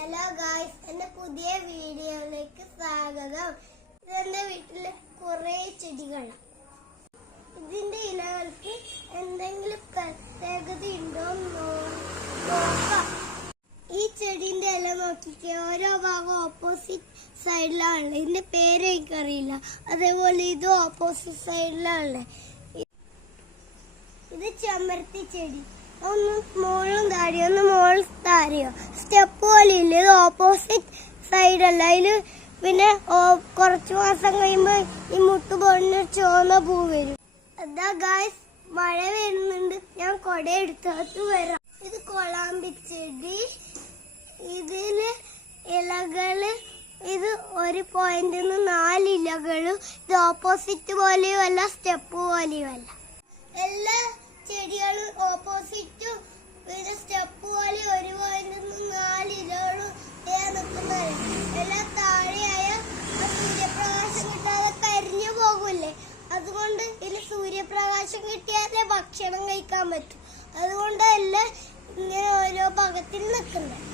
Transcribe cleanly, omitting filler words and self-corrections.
Hello guys, എന്റെ പുതിയ വീഡിയോയിലേക്ക് സ്വാഗതം. ഇതെന്റെ വീട്ടിലെ കുറെ ചെടികളാണ്. ഇതിന്റെ ഇലകൾക്ക് എന്തെങ്കിലും പ്രത്യേകത ഉണ്ടോ നോക്കാം. ഈ ചെടിന്റെ ഇല നോക്കിക്കേ, ഓരോ ഭാഗം ഓപ്പോസിറ്റ് സൈഡിലാണ്. ഇതിന്റെ പേര് എനിക്കറിയില്ല. അതേപോലെ ഇത് ഓപ്പോസിറ്റ് സൈഡിലാണ്. ഇത് ചെമ്പരത്തി ചെടി. ഒന്ന് മോളും താടിയോ, ഒന്ന് മോൾ താടിയോ, സ്റ്റെപ്പ് പോലെ ഇല്ല. ഇത് ഓപ്പോസിറ്റ് സൈഡല്ല. അതില് പിന്നെ കുറച്ചു മാസം കഴിയുമ്പോ ഈ മുട്ടുപൊടിന് ചുവന്ന പൂ വരും. അതാ ഗായ്സ്, മഴ വരുന്നുണ്ട്. ഞാൻ കൊട എടുത്തിട്ട് വരാം. ഇത് കൊളാമ്പിച്ചെടി. ഇതില് ഇലകള് ഇത് ഒരു പോയിന്റിന്ന് 4 ഇലകളും. ഇത് ഓപ്പോസിറ്റ് പോലെയും അല്ല, സ്റ്റെപ്പ് പോലെയും അല്ല. എല്ലാ ചെടികളും ഓപ്പോസിറ്റും പിന്നെ സ്റ്റെപ്പ് പോലെ ഒരു പോയിന്റിന്ന് 4 ഇലകളും നിൽക്കുന്നത്. എല്ലാം താഴെയായ സൂര്യപ്രകാശം കിട്ടാതെ കരിഞ്ഞു പോകൂലേ. അതുകൊണ്ട് ഇതിന് സൂര്യപ്രകാശം കിട്ടിയാലേ ഭക്ഷണം കഴിക്കാൻ പറ്റും. അതുകൊണ്ടല്ല ഇങ്ങനെ ഓരോ ഭാഗത്തിൽ നിൽക്കുന്നത്.